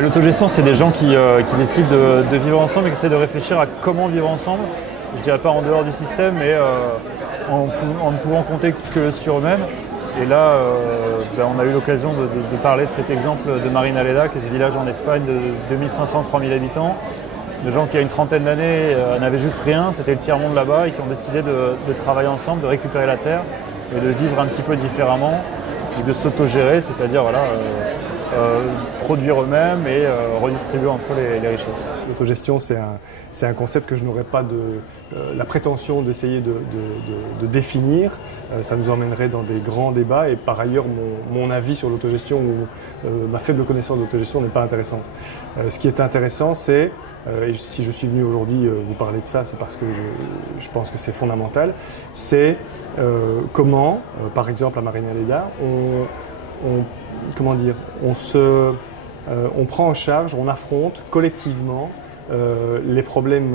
L'autogestion, c'est des gens qui décident de vivre ensemble et qui essaient de réfléchir à comment vivre ensemble. Je dirais pas en dehors du système, mais en ne pouvant compter que sur eux-mêmes. Et là, on a eu l'occasion de parler de cet exemple de Marinaleda, qui est ce village en Espagne de 2500-3000 habitants, de gens qui, à une trentaine d'années, n'avaient juste rien, c'était le tiers-monde là-bas, et qui ont décidé de travailler ensemble, de récupérer la terre et de vivre un petit peu différemment, et de s'autogérer, c'est-à-dire produire eux-mêmes et redistribuer entre les richesses. L'autogestion, c'est un concept que je n'aurais pas la prétention d'essayer de définir. Ça nous emmènerait dans des grands débats et par ailleurs, mon avis sur l'autogestion ou ma faible connaissance de l'autogestion n'est pas intéressante. Ce qui est intéressant, c'est, et si je suis venu aujourd'hui vous parler de ça, c'est parce que je pense que c'est fondamental, c'est comment, par exemple à Marinaleda, on prend en charge, on affronte collectivement les problèmes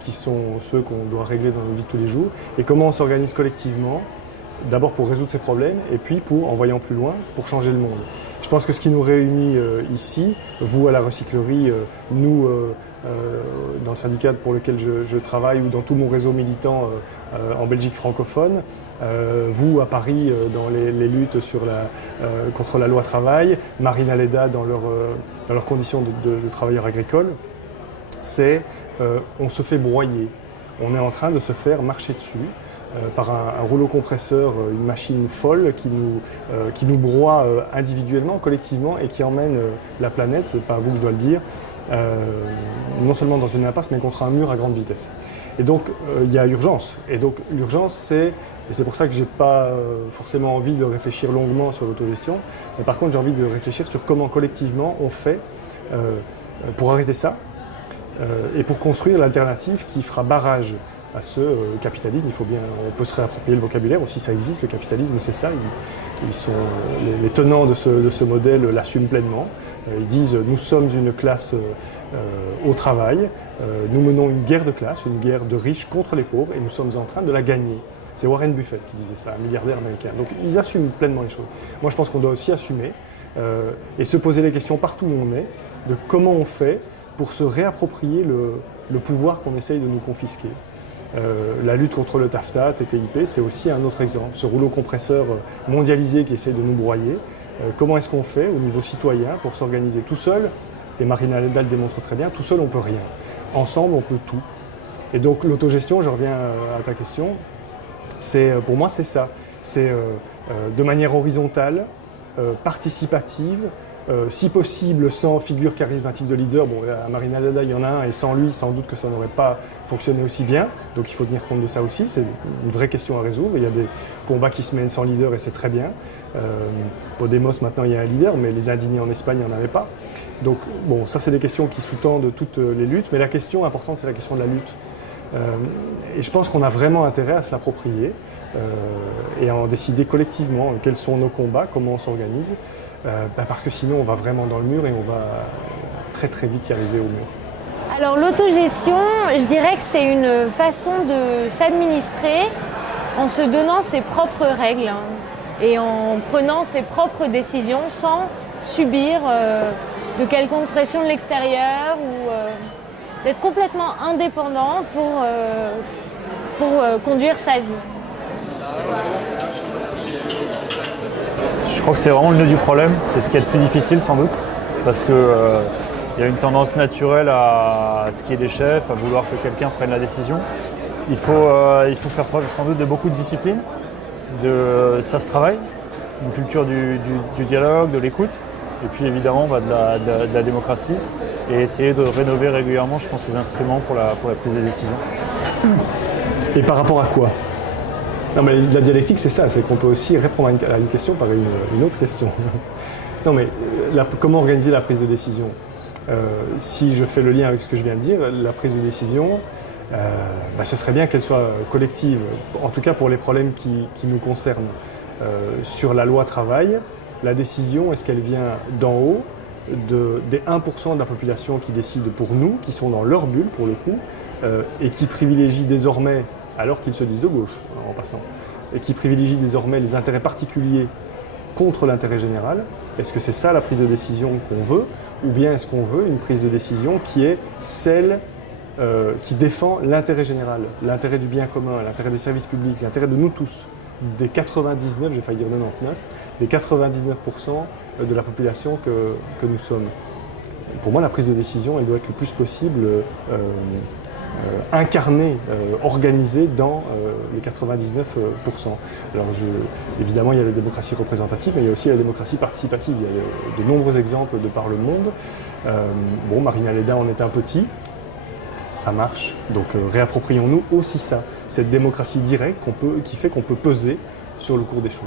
qui sont ceux qu'on doit régler dans nos vies de tous les jours et comment on s'organise collectivement, d'abord pour résoudre ces problèmes et puis en voyant plus loin, pour changer le monde. Je pense que ce qui nous réunit ici, vous à la recyclerie, nous dans le syndicat pour lequel je travaille ou dans tout mon réseau militant en Belgique francophone, vous à Paris dans les luttes contre la loi travail, Marinaleda dans leurs conditions de travailleurs agricoles, c'est on se fait broyer, on est en train de se faire marcher dessus par un rouleau compresseur, une machine folle qui nous broie individuellement, collectivement et qui emmène la planète, c'est pas à vous que je dois le dire, non seulement dans une impasse mais contre un mur à grande vitesse. Et donc il y a urgence. Et donc l'urgence et c'est pour ça que j'ai pas forcément envie de réfléchir longuement sur l'autogestion, mais par contre j'ai envie de réfléchir sur comment collectivement on fait pour arrêter ça et pour construire l'alternative qui fera barrage à ce capitalisme. On peut se réapproprier le vocabulaire aussi, ça existe, le capitalisme c'est ça, les tenants de ce modèle l'assument pleinement. Ils disent nous sommes une classe au travail, nous menons une guerre de classe, une guerre de riches contre les pauvres et nous sommes en train de la gagner. C'est Warren Buffett qui disait ça, un milliardaire américain. Donc ils assument pleinement les choses. Moi je pense qu'on doit aussi assumer et se poser les questions partout où on est, de comment on fait pour se réapproprier le pouvoir qu'on essaye de nous confisquer. La lutte contre le TAFTA, TTIP, c'est aussi un autre exemple. Ce rouleau compresseur mondialisé qui essaie de nous broyer. Comment est-ce qu'on fait au niveau citoyen pour s'organiser tout seul? Et Marinaleda le démontre très bien, tout seul on peut rien. Ensemble on peut tout. Et donc l'autogestion, je reviens à ta question, pour moi c'est ça. C'est de manière horizontale, participative, si possible sans figure charismatique de leader. Bon, à Marinaleda il y en a un et sans lui sans doute que ça n'aurait pas fonctionné aussi bien, donc il faut tenir compte de ça aussi, c'est une vraie question à résoudre. Il y a des combats qui se mènent sans leader et c'est très bien. Podemos maintenant il y a un leader, mais les indignés en Espagne il n'y en avait pas. Donc bon, ça c'est des questions qui sous-tendent toutes les luttes, mais la question importante c'est la question de la lutte. Et je pense qu'on a vraiment intérêt à se l'approprier et à en décider collectivement quels sont nos combats, comment on s'organise, parce que sinon on va vraiment dans le mur et on va très très vite y arriver au mur. Alors l'autogestion, je dirais que c'est une façon de s'administrer en se donnant ses propres règles et en prenant ses propres décisions sans subir de quelconque pression de l'extérieur ou d'être complètement indépendant pour conduire sa vie. Je crois que c'est vraiment le nœud du problème, c'est ce qui est le plus difficile sans doute, parce qu'il y a une tendance naturelle à ce qu'il y ait des chefs, à vouloir que quelqu'un prenne la décision. Il faut faire preuve sans doute de beaucoup de discipline, ça se travaille, une culture du dialogue, de l'écoute, et puis évidemment de la démocratie, et essayer de rénover régulièrement, je pense, les instruments pour la prise de décision. Et par rapport à quoi? Non mais la dialectique c'est ça, c'est qu'on peut aussi répondre à une question par une autre question. Non mais comment organiser la prise de décision? Si je fais le lien avec ce que je viens de dire, la prise de décision, ce serait bien qu'elle soit collective, en tout cas pour les problèmes qui nous concernent. Sur la loi travail, la décision, est-ce qu'elle vient d'en haut, des 1% de la population qui décident pour nous, qui sont dans leur bulle pour le coup, et qui privilégient désormais, alors qu'ils se disent de gauche en passant, et qui privilégient désormais les intérêts particuliers contre l'intérêt général? Est-ce que c'est ça la prise de décision qu'on veut? Ou bien est-ce qu'on veut une prise de décision qui est celle qui défend l'intérêt général, l'intérêt du bien commun, l'intérêt des services publics, l'intérêt de nous tous, des 99, j'ai failli dire 99, des 99% de la population que nous sommes. Pour moi, la prise de décision, elle doit être le plus possible incarnée, organisée dans les 99%. Alors évidemment, il y a la démocratie représentative, mais il y a aussi la démocratie participative. Il y a de nombreux exemples de par le monde. Marina Léda en est un petit. Ça marche, donc réapproprions-nous aussi ça, cette démocratie directe qui fait qu'on peut peser sur le cours des choses.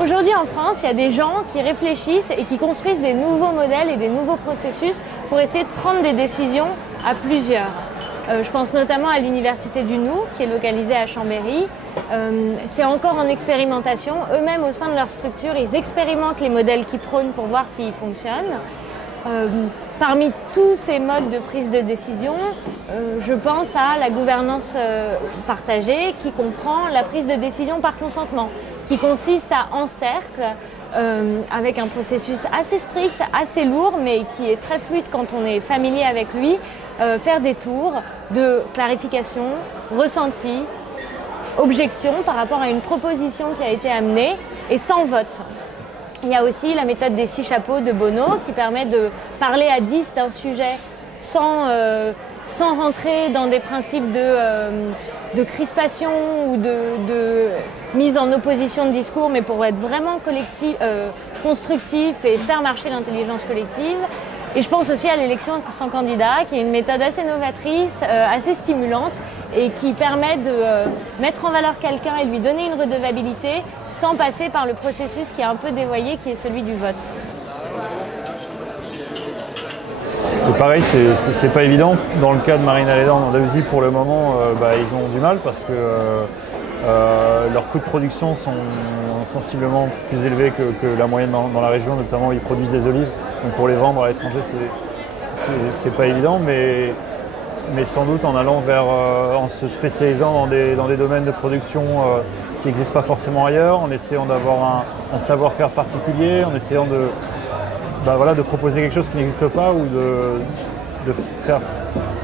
Aujourd'hui en France, il y a des gens qui réfléchissent et qui construisent des nouveaux modèles et des nouveaux processus pour essayer de prendre des décisions à plusieurs. Je pense notamment à l'Université du Nou, qui est localisée à Chambéry. C'est encore en expérimentation. Eux-mêmes, au sein de leur structure, ils expérimentent les modèles qu'ils prônent pour voir s'ils fonctionnent. Parmi tous ces modes de prise de décision, je pense à la gouvernance partagée qui comprend la prise de décision par consentement, qui consiste à, en cercle, avec un processus assez strict, assez lourd, mais qui est très fluide quand on est familier avec lui, faire des tours de clarification, ressenti, objection par rapport à une proposition qui a été amenée et sans vote. Il y a aussi la méthode des 6 chapeaux de Bono qui permet de parler à 10 d'un sujet sans rentrer dans des principes de crispation ou de mise en opposition de discours, mais pour être vraiment constructif et faire marcher l'intelligence collective. Et je pense aussi à l'élection sans candidat, qui est une méthode assez novatrice, assez stimulante et qui permet de mettre en valeur quelqu'un et lui donner une redevabilité sans passer par le processus qui est un peu dévoyé, qui est celui du vote. Et pareil, c'est pas évident. Dans le cas de Marina Léda en Andalousie, pour le moment, ils ont du mal parce que leurs coûts de production sont sensiblement plus élevés que la moyenne dans la région, notamment ils produisent des olives. Donc pour les vendre à l'étranger, c'est pas évident, mais sans doute en allant en se spécialisant dans des domaines de production qui n'existent pas forcément ailleurs, en essayant d'avoir un savoir-faire particulier, en essayant de proposer quelque chose qui n'existe pas ou de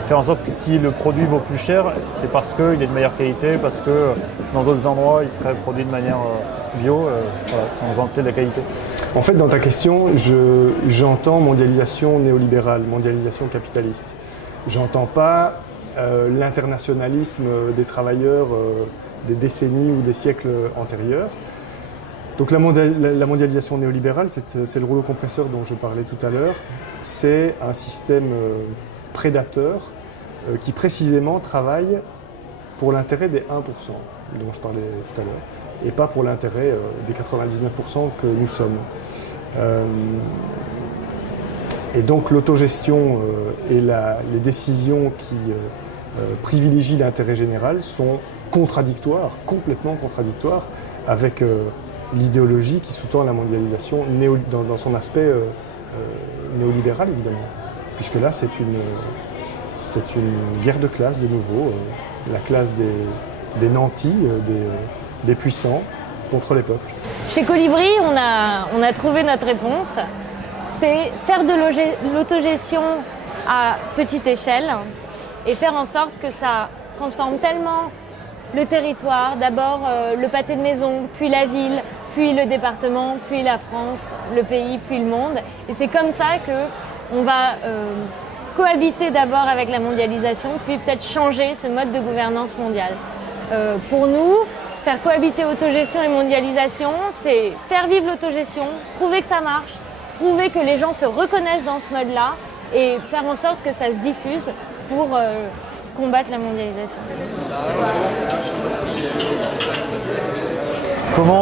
faire en sorte que si le produit vaut plus cher, c'est parce qu'il est de meilleure qualité, parce que dans d'autres endroits, il serait produit de manière bio, sans enlever de la qualité. En fait, dans ta question, j'entends mondialisation néolibérale, mondialisation capitaliste. J'entends pas l'internationalisme des travailleurs des décennies ou des siècles antérieurs. Donc la mondialisation néolibérale, c'est le rouleau compresseur dont je parlais tout à l'heure. C'est un système prédateur qui précisément travaille pour l'intérêt des 1% dont je parlais tout à l'heure, et pas pour l'intérêt des 99% que nous sommes. Et donc l'autogestion et les décisions qui privilégient l'intérêt général sont contradictoires, complètement contradictoires avec l'idéologie qui sous-tend la mondialisation dans son aspect néolibéral évidemment. Puisque là c'est une guerre de classe de nouveau, la classe des nantis, des puissants contre les peuples. Chez Colibri, on a trouvé notre réponse. C'est faire de l'autogestion à petite échelle et faire en sorte que ça transforme tellement le territoire, d'abord le pâté de maison, puis la ville, puis le département, puis la France, le pays, puis le monde. Et c'est comme ça qu'on va cohabiter d'abord avec la mondialisation, puis peut-être changer ce mode de gouvernance mondiale. Pour nous, faire cohabiter autogestion et mondialisation, c'est faire vivre l'autogestion, prouver que ça marche, prouver que les gens se reconnaissent dans ce mode-là et faire en sorte que ça se diffuse pour combattre la mondialisation.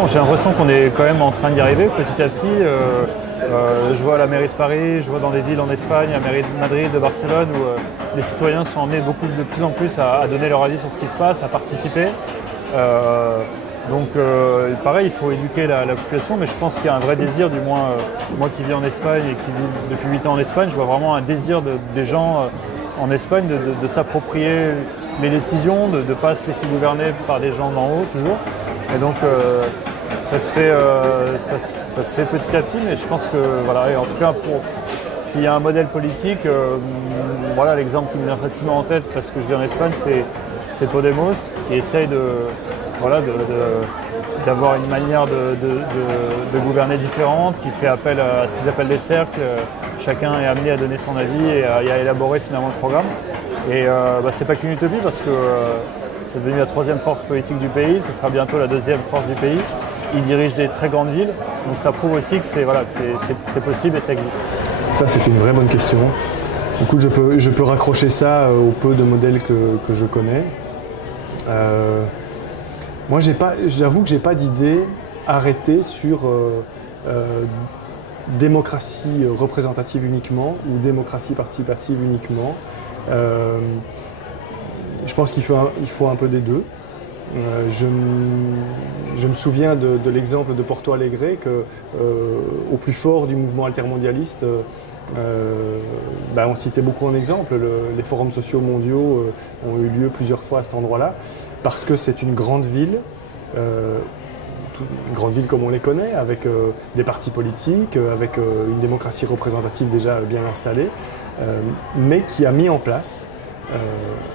J'ai l'impression qu'on est quand même en train d'y arriver petit à petit. Je vois à la mairie de Paris, je vois dans des villes en Espagne, à la mairie de Madrid, de Barcelone, où les citoyens sont emmenés de plus en plus à donner leur avis sur ce qui se passe, à participer. Pareil, il faut éduquer la population, mais je pense qu'il y a un vrai désir, du moins moi qui vis en Espagne et qui vis depuis 8 ans en Espagne, je vois vraiment un désir des gens en Espagne de s'approprier les décisions, de ne pas se laisser gouverner par des gens d'en haut toujours. Et donc ça se fait petit à petit, mais je pense que, voilà, et en tout cas, s'il y a un modèle politique, voilà, l'exemple qui me vient facilement en tête, parce que je vis en Espagne, c'est Podemos, qui essaye d'avoir une manière de gouverner différente, qui fait appel à ce qu'ils appellent des cercles. Chacun est amené à donner son avis et à élaborer finalement le programme. Et c'est pas qu'une utopie, parce que c'est devenu la troisième force politique du pays, ce sera bientôt la deuxième force du pays. Il dirige des très grandes villes, donc ça prouve aussi que c'est possible et ça existe. Ça, c'est une vraie bonne question. Écoute, je peux raccrocher ça au peu de modèles que je connais. Moi, j'avoue que j'ai pas d'idée arrêtée sur démocratie représentative uniquement ou démocratie participative uniquement. Je pense qu'il faut un peu des deux. Je me souviens de l'exemple de Porto Alegre, au plus fort du mouvement altermondialiste, on citait beaucoup en exemple. Les forums sociaux mondiaux ont eu lieu plusieurs fois à cet endroit-là, parce que c'est une grande ville comme on les connaît, avec des partis politiques, avec une démocratie représentative déjà bien installée, mais qui a mis en place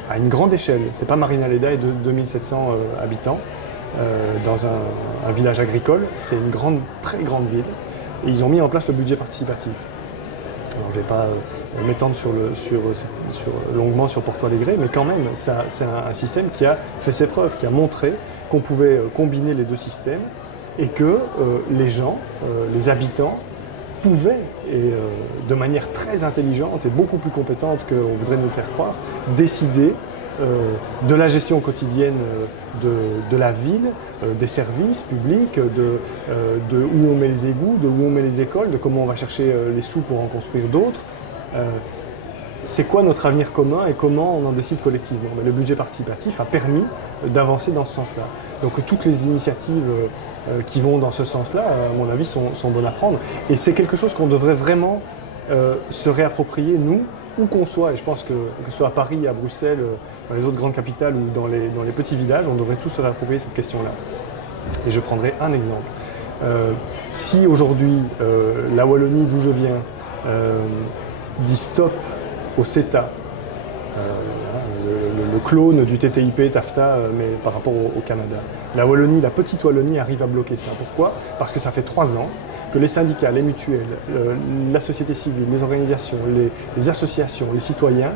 à une grande échelle, c'est pas Marinaleda et 2700 habitants, dans un village agricole, c'est une très grande ville, et ils ont mis en place le budget participatif. Alors, je ne vais pas m'étendre longuement sur Porto Alegre, mais quand même, c'est un système qui a fait ses preuves, qui a montré qu'on pouvait combiner les deux systèmes et que les gens, les habitants, pouvaient, et de manière très intelligente et beaucoup plus compétente qu'on voudrait nous le faire croire, décider de la gestion quotidienne de la ville, des services publics, de où on met les égouts, de où on met les écoles, de comment on va chercher les sous pour en construire d'autres. C'est quoi notre avenir commun et comment on en décide collectivement? Le budget participatif a permis d'avancer dans ce sens-là. Donc toutes les initiatives qui vont dans ce sens-là, à mon avis, sont bonnes à prendre. Et c'est quelque chose qu'on devrait vraiment se réapproprier, nous, où qu'on soit. Et je pense que ce soit à Paris, à Bruxelles, dans les autres grandes capitales ou dans les petits villages, on devrait tous se réapproprier cette question-là. Et je prendrai un exemple. Si aujourd'hui, la Wallonie, d'où je viens, dit stop au CETA, le clone du TTIP, TAFTA, mais par rapport au Canada. La Wallonie, la petite Wallonie arrive à bloquer ça. Pourquoi? Parce que ça fait 3 ans que les syndicats, les mutuelles, la société civile, les organisations, les associations, les citoyens,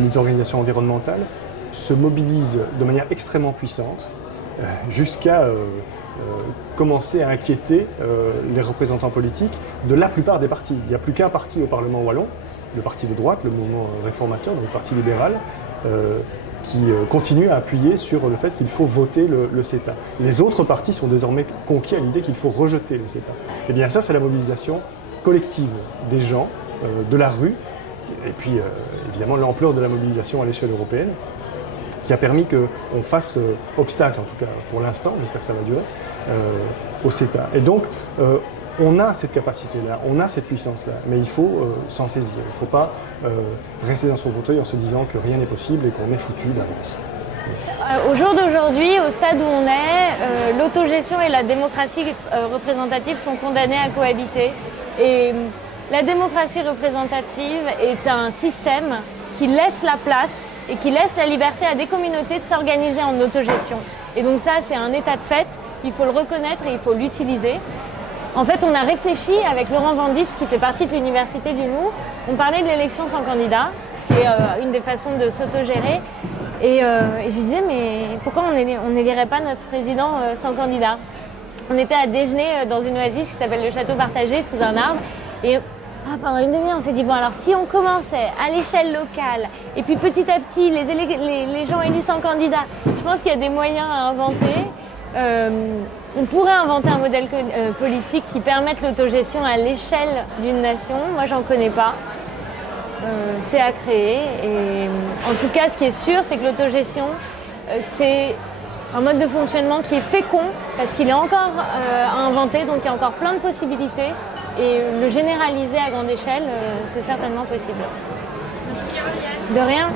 les organisations environnementales se mobilisent de manière extrêmement puissante jusqu'à commencer à inquiéter les représentants politiques de la plupart des partis. Il n'y a plus qu'un parti au Parlement wallon, le parti de droite, le mouvement réformateur, donc le parti libéral, qui continue à appuyer sur le fait qu'il faut voter le CETA. Les autres partis sont désormais conquis à l'idée qu'il faut rejeter le CETA. Et bien ça, c'est la mobilisation collective des gens, de la rue, et puis évidemment l'ampleur de la mobilisation à l'échelle européenne, qui a permis qu'on fasse obstacle, en tout cas pour l'instant, j'espère que ça va durer, au CETA. Et donc, on a cette capacité-là, on a cette puissance-là, mais il faut s'en saisir. Il ne faut pas rester dans son fauteuil en se disant que rien n'est possible et qu'on est foutu d'avance. Au jour d'aujourd'hui, au stade où on est, l'autogestion et la démocratie représentative sont condamnées à cohabiter. Et la démocratie représentative est un système qui laisse la place et qui laisse la liberté à des communautés de s'organiser en autogestion. Et donc ça, c'est un état de fait, il faut le reconnaître et il faut l'utiliser. En fait, on a réfléchi avec Laurent Vanditz, qui fait partie de l'Université du Nou. On parlait de l'élection sans candidat, qui est une des façons de s'autogérer. Et je lui disais, mais pourquoi on n'élirait pas notre président sans candidat? On était à déjeuner dans une oasis qui s'appelle le Château Partagé, sous un arbre. Et pendant une demi-heure, on s'est dit, bon alors si on commençait à l'échelle locale, et puis petit à petit, les gens élus sans candidat, je pense qu'il y a des moyens à inventer. On pourrait inventer un modèle politique qui permette l'autogestion à l'échelle d'une nation. Moi, j'en connais pas. C'est à créer. Et en tout cas, ce qui est sûr, c'est que l'autogestion, c'est un mode de fonctionnement qui est fécond parce qu'il est encore à inventer, donc il y a encore plein de possibilités. Et le généraliser à grande échelle, c'est certainement possible. Merci, Lauriane. De rien.